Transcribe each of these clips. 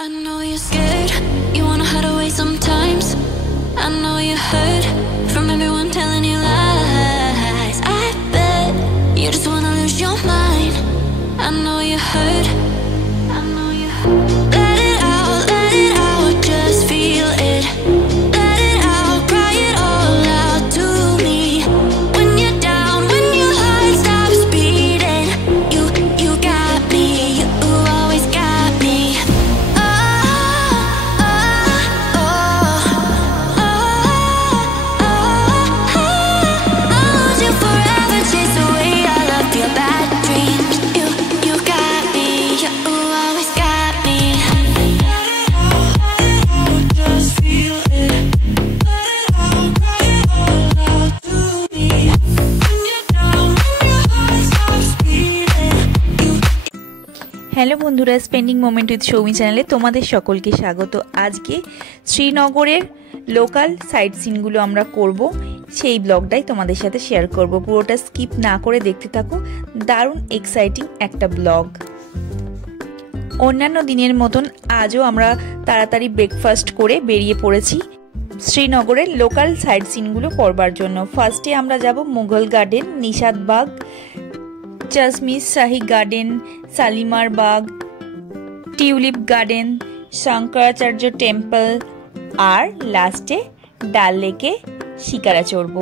I know you're scared, you wanna hide away sometimes. I know you hurt from everyone telling you lies. I bet you just wanna lose your mind. I know you hurt, I know you hurt. Let it out, just feel it. Let it out, cry it all out to me. When you're down, when your heart stops beating, you got me, you always got me. Hello বন্ধুরা, spending moment with Soumi চ্যানেলে তোমাদের সকলকে স্বাগত। আজকে শ্রীনগরের local site সিনগুলো আমরা করব, সেই ব্লগটাই তোমাদের সাথে শেয়ার করব। পুরোটা স্কিপ না করে দেখতে থাকো, দারুণ এক্সাইটিং একটা ব্লগ। অন্যান্য দিনের মতন আজও আমরা তাড়াতাড়ি ব্রেকফাস্ট করে বেরিয়ে পড়েছি শ্রীনগরের লোকাল সাইট সিনগুলো করবার জন্য। ফার্স্টে আমরা যাব Mughal garden, Nishatbagh, Chashme Shahi garden, Shalimar Bagh, tulip garden, Shankaracharya temple, আর লাস্টে ডাল লেকে শিকারা চড়ব।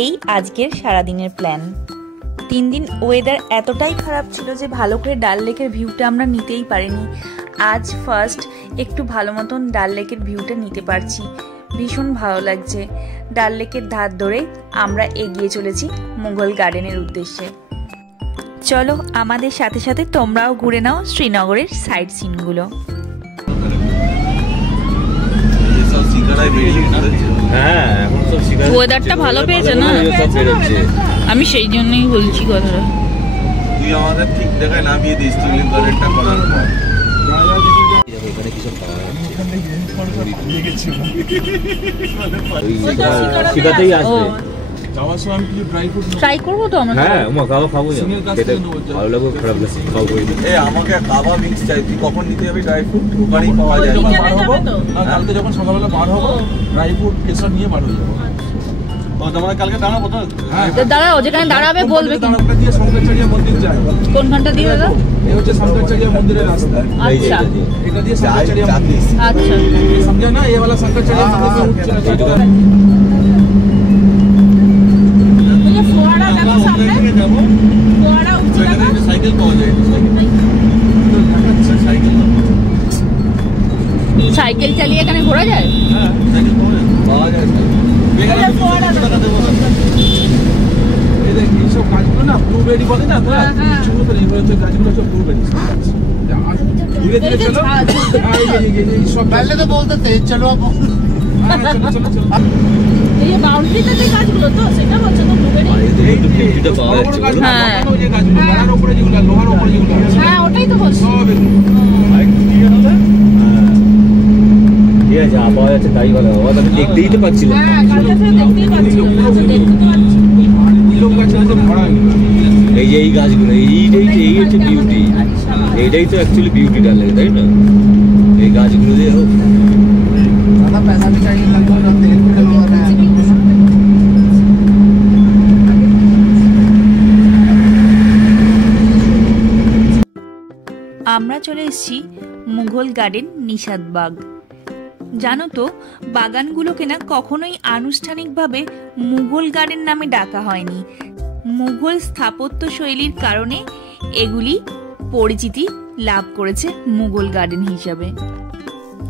এই আজকের সারাদিনের প্ল্যান। 3 দিন ওয়েদার এতটাই খারাপ ছিল যে ভালো করে ডাল লেকের ভিউটা আমরা নিতেই পারিনি। আজ ফার্স্ট একটু ভালো মতন ডাল লেকের ভিউটা নিতে পারছি, ভীষণ ভালো লাগছে। ডাল লেকের ধার ধরে আমরা এগিয়ে চলেছি মুঘল গার্ডেনের উদ্দেশ্যে। চলো আমাদের সাথে সাথে তোমরাও ঘুরে নাও শ্রীনগরের সাইট সিনগুলো। ওয়েদারটা ভালো পেয়েছে না, আমি সেই জন্যই বলছি কথাটা। তুই আমাদের ঠিক জায়গায় নামিয়ে দিস টিউলিপ গার্ডেনটা করার পর। শিকাতেই আসবে। ট্রাই করবো তো আমরা। হ্যাঁ, খাবো ভালো লাগবে, খারাপ লাগছে খাবো। আমাকে কাবা মিক্স চাই, তুই কখন নিতে যাবি? ড্রাই ফ্রুট ওখানেই পাওয়া যায়। কালকে যখন সকালবেলা বার হবো ড্রাই ফ্রুট কেশর নিয়ে বার হয়ে যাবো। তোমাদের কালকে দাঁড়াবো তো? দাঁড়াও, যেখানে দাঁড়াবে বলবে। দিয়ে শঙ্করাচার্য মন্দির যায়। কোনখানটা দিয়ে দাদা? এই হচ্ছে শঙ্করাচার্য মন্দিরের রাস্তা। আচ্ছা, এটা দিয়ে শঙ্করাচার্য মন্দির। আচ্ছা, समझा ना? ये वाला शंकराचार्य मंदिर में उठ चला। সাইকেল পাওয়া যায়, সাইকেল চালিয়ে এখানে ঘোরা যায়। হ্যাঁ, সাইকেল পাওয়া যায়। এই দেখ, এইসব গাছগুলো না ব্লুবেরি বলে না, গাছগুলো সব ব্লুবেরি। ধীরে ধীরে চলো। সব पहले तो बोलते थे चलो अब। চলো এই যে বাউন্ডারিতে যে গাছগুলো তো সেটা হচ্ছে তো ব্লুবেরি। এটা পাওয়া যাচ্ছে। হ্যাঁ, ওই গাছগুলো লোহার উপরে যেগুলো, লোহার উপরে যেগুলো। হ্যাঁ, ওটাই তো বলছি। সব ঠিক আছে, পাওয়া যাচ্ছে তাই ভালো। আমি দেখতেই তো পাচ্ছিলাম। হ্যাঁ, কালকে থেকে দেখতেই পাচ্ছি। এই যে এই গাছগুলো, এই হচ্ছে বিউটি। এইটাই তো অ্যাকচুয়ালি বিউটি ডাল লাগে, তাই না? এই গাছগুলো দিয়ে হোক। আমরা চলে এসেছি মুঘল গার্ডেন নিশাদবাগ। জানো তো, বাগানগুলোকে না কখনোই আনুষ্ঠানিকভাবে মুঘল গার্ডেন নামে ডাকা হয়নি। মুঘল স্থাপত্য শৈলীর কারণে এগুলি পরিচিতি লাভ করেছে মুঘল গার্ডেন হিসাবে।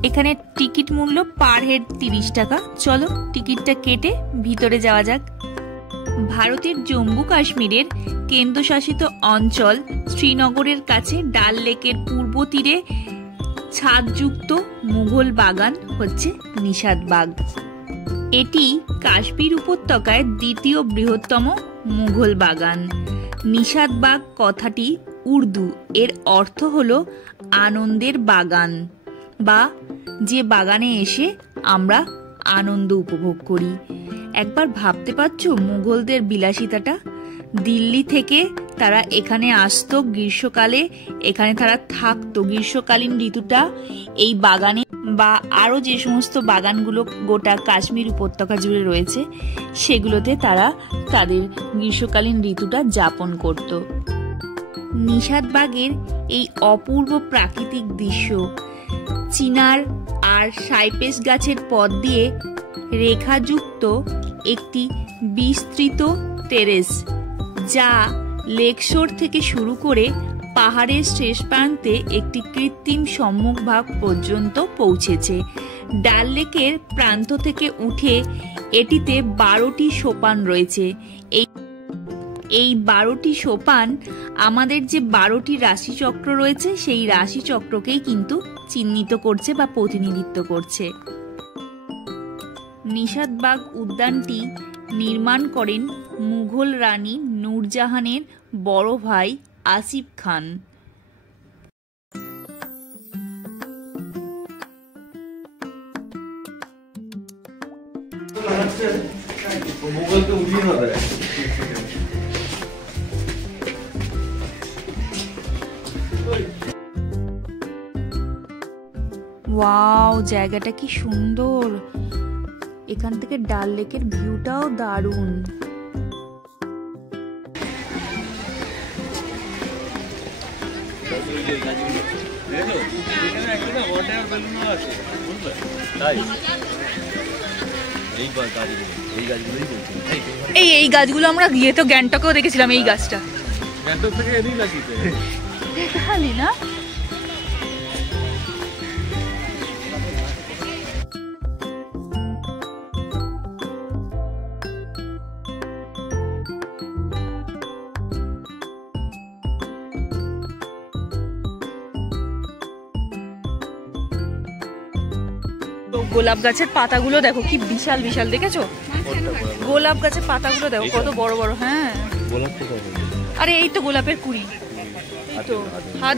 এখানে টিকিট মূল্য পার হেড 30 টাকা। চলো টিকিটটা কেটে ভিতরে যাওয়া যাক। ভারতের জম্মু কাশ্মীরের কেন্দ্রশাসিত অঞ্চল শ্রীনগরের কাছে ডাল লেকের পূর্ব তীরে ছাদযুক্ত মুঘল বাগান হচ্ছে নিশাদবাগ। এটি কাশ্মীর উপত্যকায় দ্বিতীয় বৃহত্তম মুঘল বাগান। নিশাদবাগ কথাটি উর্দু, এর অর্থ হলো আনন্দের বাগান, বা যে বাগানে এসে আমরা আনন্দ উপভোগ করি। একবার ভাবতে পারছো মুঘলদের বিলাসিতাটা? দিল্লি থেকে তারা এখানে আসতো গ্রীষ্মকালে, এখানে তারা থাকতো। গ্রীষ্মকালীন ঋতুটা এই বাগানে বা আরও যে সমস্ত বাগানগুলো গোটা কাশ্মীর উপত্যকা জুড়ে রয়েছে সেগুলোতে তারা তাদের গ্রীষ্মকালীন ঋতুটা যাপন করত। নিশাদবাগের এই অপূর্ব প্রাকৃতিক দৃশ্য চিনার আর সাইপ্রেস গাছের পথ দিয়ে রেখাযুক্ত একটি বিস্তৃত টেরেস, যা লেকশোর থেকে শুরু করে পাহাড়ের শেষ প্রান্তে একটি কৃত্রিম সম্মুখভাগ পর্যন্ত পৌঁছেছে। ডাল লেকের প্রান্ত থেকে উঠে এটিতে 12টি সোপান রয়েছে। এই 12টি সোপান আমাদের যে 12টি রাশিচক্র রয়েছে সেই রাশিচক্রকেই কিন্তু চিহ্নিত করছে বা প্রতিনিধিত্ব করছে। নিশাদবাগ উদ্যানটি নির্মাণ করেন মুঘল রানী নূরজাহানের বড় ভাই আসিফ খান। ওয়াও, জায়গাটা কি সুন্দর! এখান থেকে ডাল লেকের ভিউটাও দারুণ। এই গাছগুলো আমরা গিয়ে তো গ্যাংটকেও দেখেছিলাম। এই গাছটা গ্যাংটক থেকে এদিকে লাগিয়েছে খালি না? গোলাপ গাছের পাতাগুলো দেখো কি বিশাল বিশাল, দেখেছো? গোলাপ গাছের পাতাগুলো দেখো কত বড় বড়। হ্যাঁ, আরে এই তো গোলাপের কুড়ি। এই তো হাত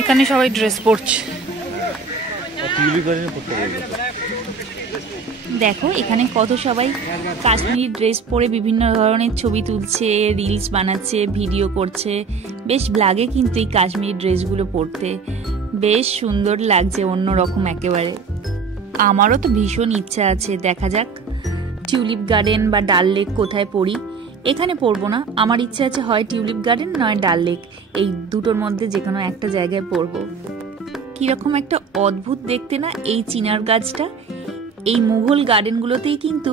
এখানে সবাই ড্রেস পরছে। দেখো এখানে কত সবাই কাশ্মীরি ড্রেস পরে বিভিন্ন ধরনের ছবি তুলছে, রিলস বানাচ্ছে, ভিডিও করছে। বেশ লাগে কিন্তু এই কাশ্মীরি ড্রেসগুলো পরতে, বেশ সুন্দর লাগছে, অন্যরকম একেবারে। আমারও তো ভীষণ ইচ্ছা আছে, দেখা যাক টিউলিপ গার্ডেন বা ডাল লেক কোথায় পড়ি। এখানে পড়বো না, আমার ইচ্ছা আছে হয় টিউলিপ গার্ডেন নয় ডাল লেক, এই দুটোর মধ্যে যে কোনো একটা জায়গায় পড়বো। কিরকম একটা অদ্ভুত দেখতে না এই চিনার গাছটা। এই মুঘল গার্ডেনগুলোতেই কিন্তু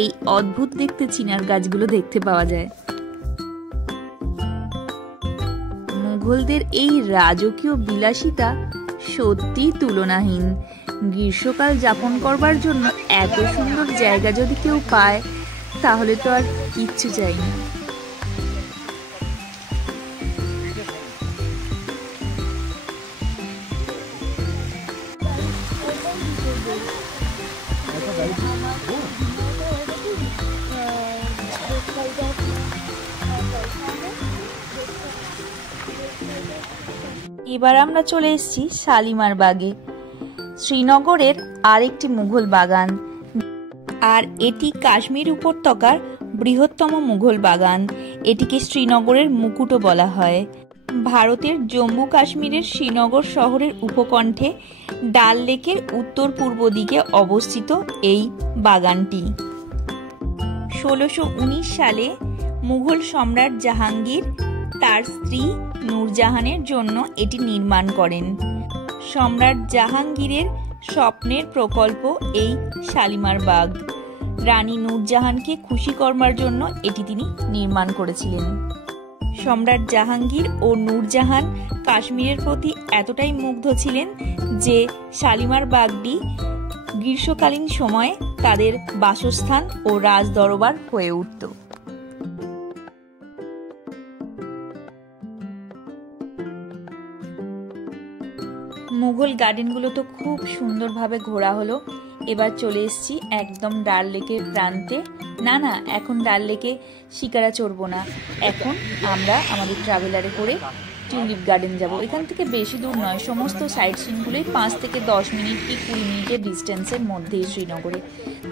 এই অদ্ভুত দেখতে চিনার গাছগুলো দেখতে পাওয়া যায়। মুঘলদের এই রাজকীয় বিলাসিতা সত্যি তুলনাহীন। গ্রীষ্মকাল যাপন করবার জন্য এত সুন্দর জায়গা যদি কেউ পায় তাহলে তো আর কিচ্ছু চাই না। এবার আমরা চলে এসেছি শালিমার বাগে, শ্রীনগরের আরেকটি মুঘল বাগান। আর এটি কাশ্মীর উপত্যকার বৃহত্তম মুঘল বাগান। এটিকে শ্রীনগরের মুকুটও বলা হয়। ভারতের জম্মু কাশ্মীরের শ্রীনগর শহরের উপকণ্ঠে ডাল লেকের উত্তর পূর্ব দিকে অবস্থিত এই বাগানটি। 1619 সালে মুঘল সম্রাট জাহাঙ্গীর তার স্ত্রী নূরজাহানের জন্য এটি নির্মাণ করেন। সম্রাট জাহাঙ্গীরের স্বপ্নের প্রকল্প এই শালিমার বাগ। রানী নূরজাহানকে খুশি করবার জন্য এটি তিনি নির্মাণ করেছিলেন। সম্রাট জাহাঙ্গীর ও নূরজাহান কাশ্মীরের প্রতি এতটাই মুগ্ধ ছিলেন যে শালিমার বাগটি গ্রীষ্মকালীন সময়ে তাদের বাসস্থান ও রাজদরবার হয়ে উঠত। মুঘল গার্ডেনগুলো তো খুব সুন্দরভাবে ঘোরা হলো। এবার চলে এসেছি একদম ডাল লেকের প্রান্তে। না, এখন ডাল লেকে শিকারা চড়বো না, এখন আমরা আমাদের ট্রাভেলারে করে টিউলিপ গার্ডেন যাব। এখান থেকে বেশি দূর নয়, সমস্ত সাইট সিনগুলোই 5 থেকে 10 মিনিট কি 20 মিনিটের ডিস্টেন্সের মধ্যেই শ্রীনগরে।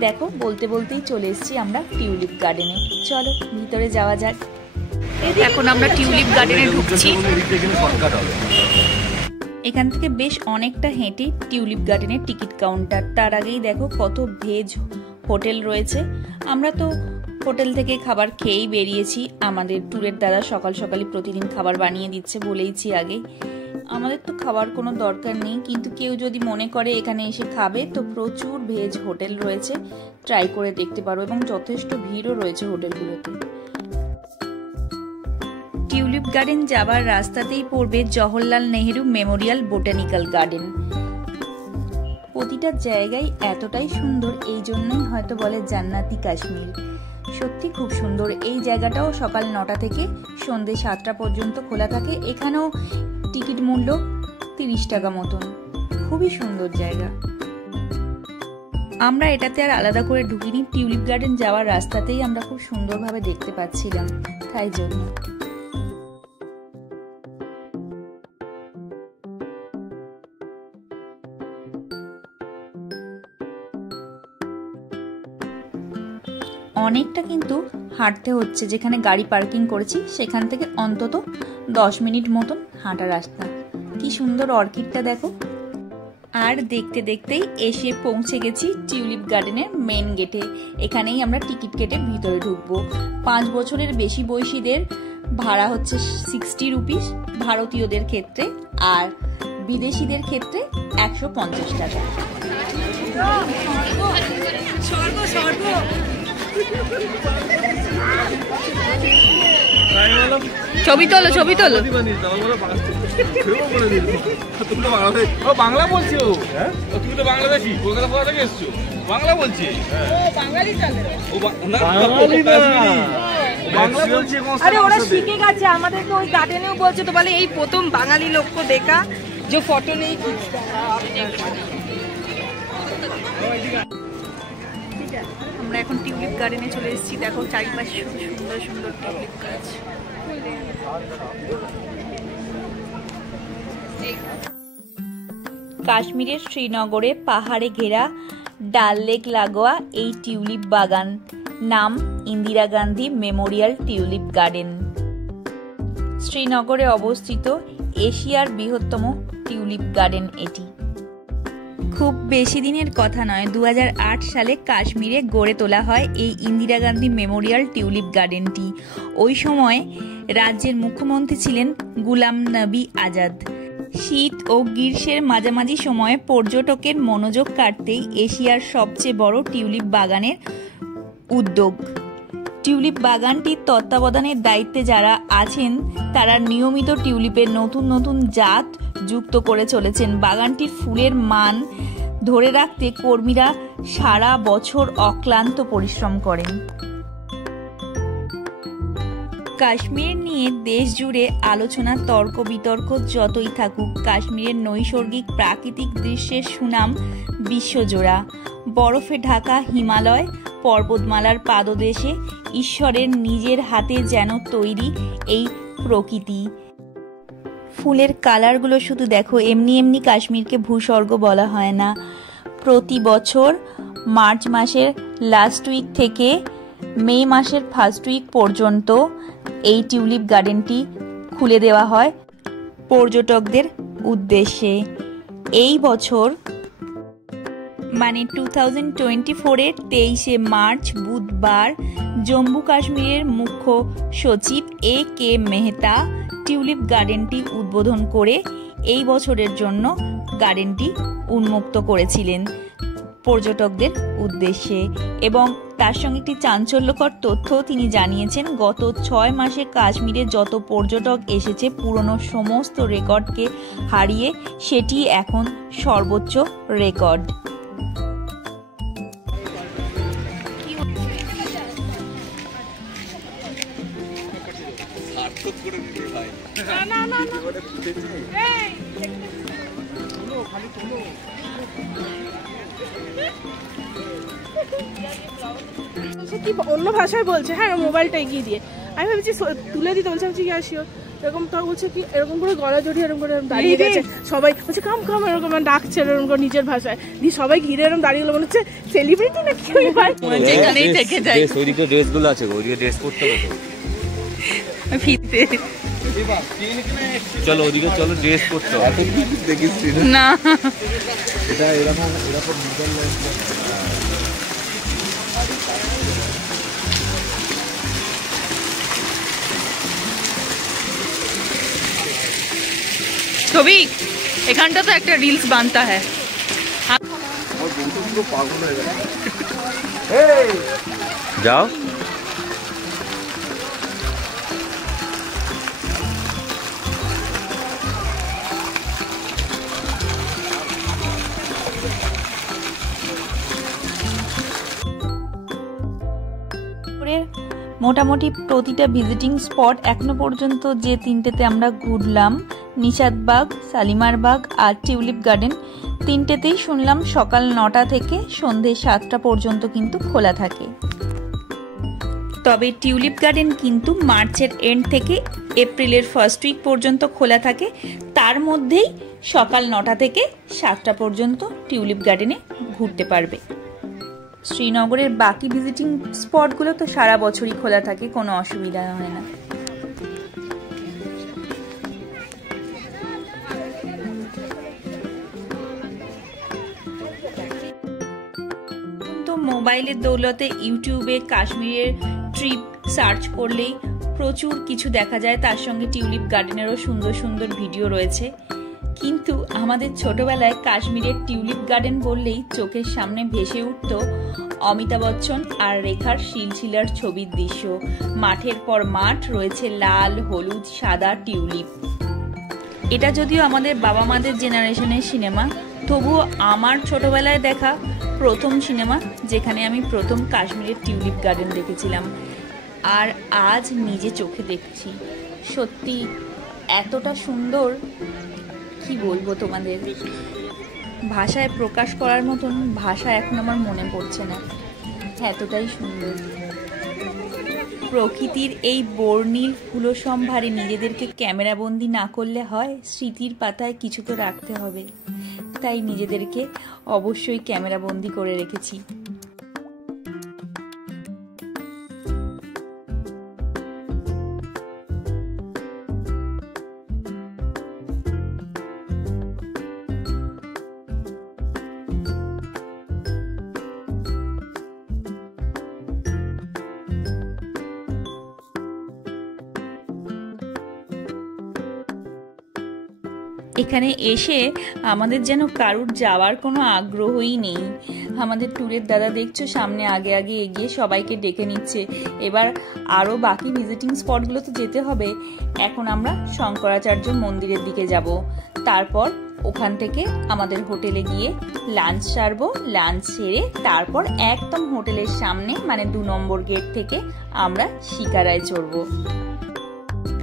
দেখো বলতে বলতেই চলে এসেছি আমরা টিউলিপ গার্ডেনে। চলো ভিতরে যাওয়া যাক। এখন আমরা টিউলিপ গার্ডেনে ঢুকছি। এখান থেকে বেশ অনেকটা হেঁটে টিউলিপ গার্ডেনের টিকিট কাউন্টার। তার আগেই দেখো কত ভেজ হোটেল রয়েছে। আমরা তো হোটেল থেকে খাবার খেয়েই বেরিয়েছি। আমাদের ট্যুরের দাদা সকাল সকালই প্রতিদিন খাবার বানিয়ে দিচ্ছে, বলেইছি আগেই। আমাদের তো খাবার কোনো দরকার নেই, কিন্তু কেউ যদি মনে করে এখানে এসে খাবে তো প্রচুর ভেজ হোটেল রয়েছে, ট্রাই করে দেখতে পারো, এবং যথেষ্ট ভিড়ও রয়েছে হোটেলগুলোতে। টিউলিপ গার্ডেন যাবার রাস্তাতেই পড়বে Jawaharlal Nehru Memorial botanical garden. প্রতিটা জায়গায় এতটাই সুন্দর, এই জন্যই হয়তো বলে জান্নাতি কাশ্মীর। সত্যি খুব সুন্দর। এই জায়গাটাও সকাল 9টা থেকে সন্ধ্যে 7টা পর্যন্ত খোলা থাকে। এখানেও টিকিট মূল্য 30 টাকা মতন। খুবই সুন্দর জায়গা। আমরা এটাতে আর আলাদা করে ঢুকিনি, টিউলিপ গার্ডেন যাওয়ার রাস্তাতেই আমরা খুব সুন্দরভাবে দেখতে পাচ্ছিলাম, তাই জন্য। অনেকটা কিন্তু হাঁটতে হচ্ছে, যেখানে গাড়ি পার্কিং করেছি সেখান থেকে অন্তত 10 মিনিট মতন হাঁটা রাস্তা। কি সুন্দর অর্কিডটা দেখো। আর দেখতে দেখতেই এসে পৌঁছে গেছি টিউলিপ গার্ডেনের মেন গেটে। এখানেই আমরা টিকিট কেটে ভিতরে ঢুকবো। 5 বছরের বেশি বয়সীদের ভাড়া হচ্ছে 60 রুপিস ভারতীয়দের ক্ষেত্রে, আর বিদেশিদের ক্ষেত্রে 150 টাকা। ছবি তোলো, ছবি তোলো। বাংলা বলছো? তুমি তো বাংলাদেশি, কলকাতা কোথা থেকে এসছো? বাংলা বলছি। আরে ওরা শিখে গেছে, আমাদের তো ওই গার্ডেনেও বলছে তো, বলে এই প্রথম বাঙালি লোককে দেখা যে ফটো নেই। আমরা এখন টিউলিপ গার্ডেনে চলে এসেছি। দেখো চারিপাশে সুন্দর সুন্দর টিউলিপ গাছ। কাশ্মীরের শ্রীনগরে পাহাড়ে ঘেরা ডাল লেক লাগোয়া এই টিউলিপ বাগান, নাম Indira Gandhi Memorial tulip garden. শ্রীনগরে অবস্থিত এশিয়ার বৃহত্তম টিউলিপ গার্ডেন এটি। খুব বেশি দিনের কথা নয়, 2008 সালে কাশ্মীরে গড়ে তোলা হয় এই ইন্দিরা গান্ধী মেমোরিয়াল টিউলিপ গার্ডেনটি। ওই সময় রাজ্যের মুখ্যমন্ত্রী ছিলেন গুলাম নবী আজাদ। শীত ও গ্রীষ্মের মাঝামাঝি সময়ে পর্যটকের মনোযোগ কাটতেই এশিয়ার সবচেয়ে বড় টিউলিপ বাগানের উদ্যোগ। টিউলিপ বাগানটির তত্ত্বাবধানের দায়িত্বে যারা আছেন তারা নিয়মিত টিউলিপের নতুন নতুন জাত যুক্ত করে চলেছেন। বাগানটির ফুলের মান ধরে রাখতে কর্মীরা সারা বছর অক্লান্ত পরিশ্রম করেন। কাশ্মীর নিয়ে দেশ জুড়ে আলোচনা, তর্ক বিতর্ক যতই থাকুক, কাশ্মীরের নৈসর্গিক প্রাকৃতিক দৃশ্যের সুনাম বিশ্বজোড়া। বরফে ঢাকা হিমালয় পর্বতমালার পাদদেশে ঈশ্বরের নিজের হাতে যেন তৈরি এই প্রকৃতি। ফুলের কালারগুলো শুধু দেখো, এমনি এমনি কাশ্মীরকে ভূস্বর্গ বলা হয় না। প্রতি বছর মার্চ মাসের লাস্ট উইক থেকে মে মাসের ফার্স্ট উইক পর্যন্ত এই টিউলিপ গার্ডেনটি খুলে দেওয়া হয় পর্যটকদের উদ্দেশ্যে। এই বছর মানে 2024-এর 23শে মার্চ বুধবার জম্মু কাশ্মীরের মুখ্য সচিব AK মেহতা টিউলিপ গার্ডেনটি উদ্বোধন করে এই বছরের জন্য গার্ডেনটি উন্মুক্ত করেছিলেন পর্যটকদের উদ্দেশ্যে। এবং তার সঙ্গে একটি চাঞ্চল্যকর তথ্য তিনি জানিয়েছেন, গত 6 মাসে কাশ্মীরে যত পর্যটক এসেছে পুরনো সমস্ত রেকর্ডকে হারিয়ে সেটি এখন সর্বোচ্চ রেকর্ড। কি অন্য ভাষায় বলছে, হ্যাঁ মোবাইলটা এগিয়ে দিয়ে আমি ভাবছি তুলে দিতে বলছে, আমি কি আসিও এরকম, তো বলছে কি এরকম করে গলা জড়িয়ে এরকম করে দাঁড়িয়ে গেছে, সবাই বলছে কাম কাম এরকম ডাকছে এরকম করে নিজের ভাষায়, দিয়ে সবাই ঘিরে এরকম দাঁড়িয়ে গেলো, মনে হচ্ছে সেলিব্রিটি না কি যেখানেই থেকে যায়। ওইদিকে ড্রেসগুলো আছে, ওইদিকে ড্রেস করতে হবে তো ফিরতে চলো, ওদিকে চলো, ড্রেস করতে হবে। দেখিস না এটা এরকম ছবি এখানটা তো একটা রিলস বানতা হ্যাঁ। পাগল হয়ে গেছে। যাও মোটামুটি প্রতিটা ভিজিটিং স্পট এখনো পর্যন্ত যে তিনটেতে আমরা ঘুরলাম, নিশাদবাগ, শালিমারবাগ আর টিউলিপ গার্ডেন, তিনটেতেই শুনলাম সকাল 9টা থেকে সন্ধে 7টা পর্যন্ত কিন্তু খোলা থাকে। তবে টিউলিপ গার্ডেন কিন্তু মার্চের এন্ড থেকে এপ্রিলের ফার্স্ট উইক পর্যন্ত খোলা থাকে, তার মধ্যেই সকাল 9টা থেকে 7টা পর্যন্ত টিউলিপ গার্ডেনে ঘুরতে পারবে। শ্রীনগরের বাকি ভিজিটিং স্পটগুলো তো সারা বছরই খোলা থাকে, কোনো অসুবিধা হয় না। তো মোবাইলের দৌলতে ইউটিউবে কাশ্মীরের ট্রিপ সার্চ করলেই প্রচুর কিছু দেখা যায়, তার সঙ্গে টিউলিপ গার্ডেনেরও সুন্দর সুন্দর ভিডিও রয়েছে। কিন্তু আমাদের ছোটবেলায় কাশ্মীরের টিউলিপ গার্ডেন বললেই চোখের সামনে ভেসে উঠত অমিতাভ বচ্চন আর রেখার সিলসিলার ছবির দৃশ্য। মাঠের পর মাঠ রয়েছে লাল, হলুদ, সাদা টিউলিপ। এটা যদিও আমাদের বাবা মাদের জেনারেশনের সিনেমা, তবুও আমার ছোটবেলায় দেখা প্রথম সিনেমা যেখানে আমি প্রথম কাশ্মীরের টিউলিপ গার্ডেন দেখেছিলাম। আর আজ নিজে চোখে দেখছি, সত্যি এতটা সুন্দর, কি বলবো তোমাদের, ভাষায় প্রকাশ করার মতন ভাষা এখন আমার মনে পড়ছে না, এতটাই সুন্দর। প্রকৃতির এই বর্ণিল ফুলসম্ভারে নিজেদেরকে ক্যামেরাবন্দি না করলে হয়, স্মৃতির পাতায় কিছু তো রাখতে হবে, তাই নিজেদেরকে অবশ্যই ক্যামেরাবন্দি করে রেখেছি। এখানে এসে আমাদের যেন কারুর যাওয়ার কোনো আগ্রহই নেই। আমাদের ট্যুরের দাদা দেখছো সামনে আগে আগে এগিয়ে সবাইকে ডেকে নিচ্ছে। এবার আরও বাকি ভিজিটিং স্পটগুলো তো যেতে হবে। এখন আমরা শঙ্করাচার্য মন্দিরের দিকে যাব, তারপর ওখান থেকে আমাদের হোটেলে গিয়ে লাঞ্চ সারবো। লাঞ্চ সেরে তারপর একদম হোটেলের সামনে মানে 2 নম্বর গেট থেকে আমরা শিকারায় চড়বো।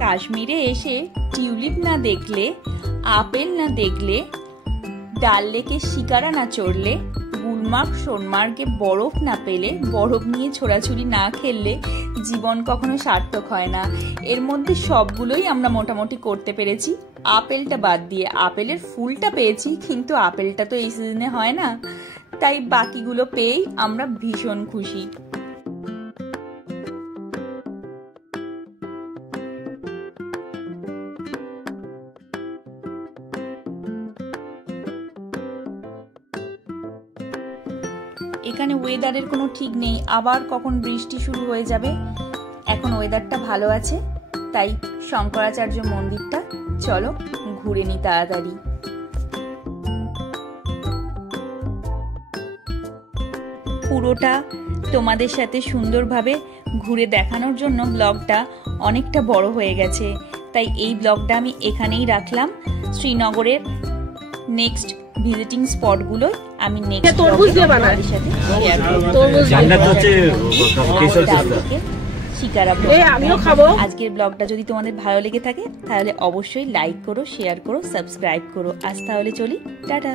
কাশ্মীরে এসে টিউলিপ না দেখলে, আপেল না দেখলে, ডাল লেকে শিকারা না চড়লে, গুলমার্গ সোনমার্গে বরফ না পেলে, বরফ নিয়ে ছোড়াছুড়ি না খেললে জীবন কখনো সার্থক হয় না। এর মধ্যে সবগুলোই আমরা মোটামুটি করতে পেরেছি, আপেলটা বাদ দিয়ে। আপেলের ফুলটা পেয়েছি, কিন্তু আপেলটা তো এই সিজনে হয় না, তাই বাকিগুলো পেয়েই আমরা ভীষণ খুশি। এখানে ওয়েদারের কোনো ঠিক নেই, আবার কখন বৃষ্টি শুরু হয়ে যাবে। এখন ওয়েদারটা ভালো আছে, তাই শঙ্করাচার্য মন্দিরটা চলো ঘুরে নি তাড়াতাড়ি। পুরোটা তোমাদের সাথে সুন্দরভাবে ঘুরে দেখানোর জন্য ব্লগটা অনেকটা বড় হয়ে গেছে, তাই এই ব্লগটা আমি এখানেই রাখলাম। শ্রীনগরের নেক্সট ভিজিটিং স্পটগুলো আমি নেক্সট তরমুজ দিয়ে বানায় সাথে শেয়ার করব। শিকারা আমিও খাবো। আজকের ব্লগটা যদি তোমাদের ভালো লেগে থাকে তাহলে অবশ্যই লাইক করো, শেয়ার করো, সাবস্ক্রাইব করো। আজ তাহলে চলি, টাটা।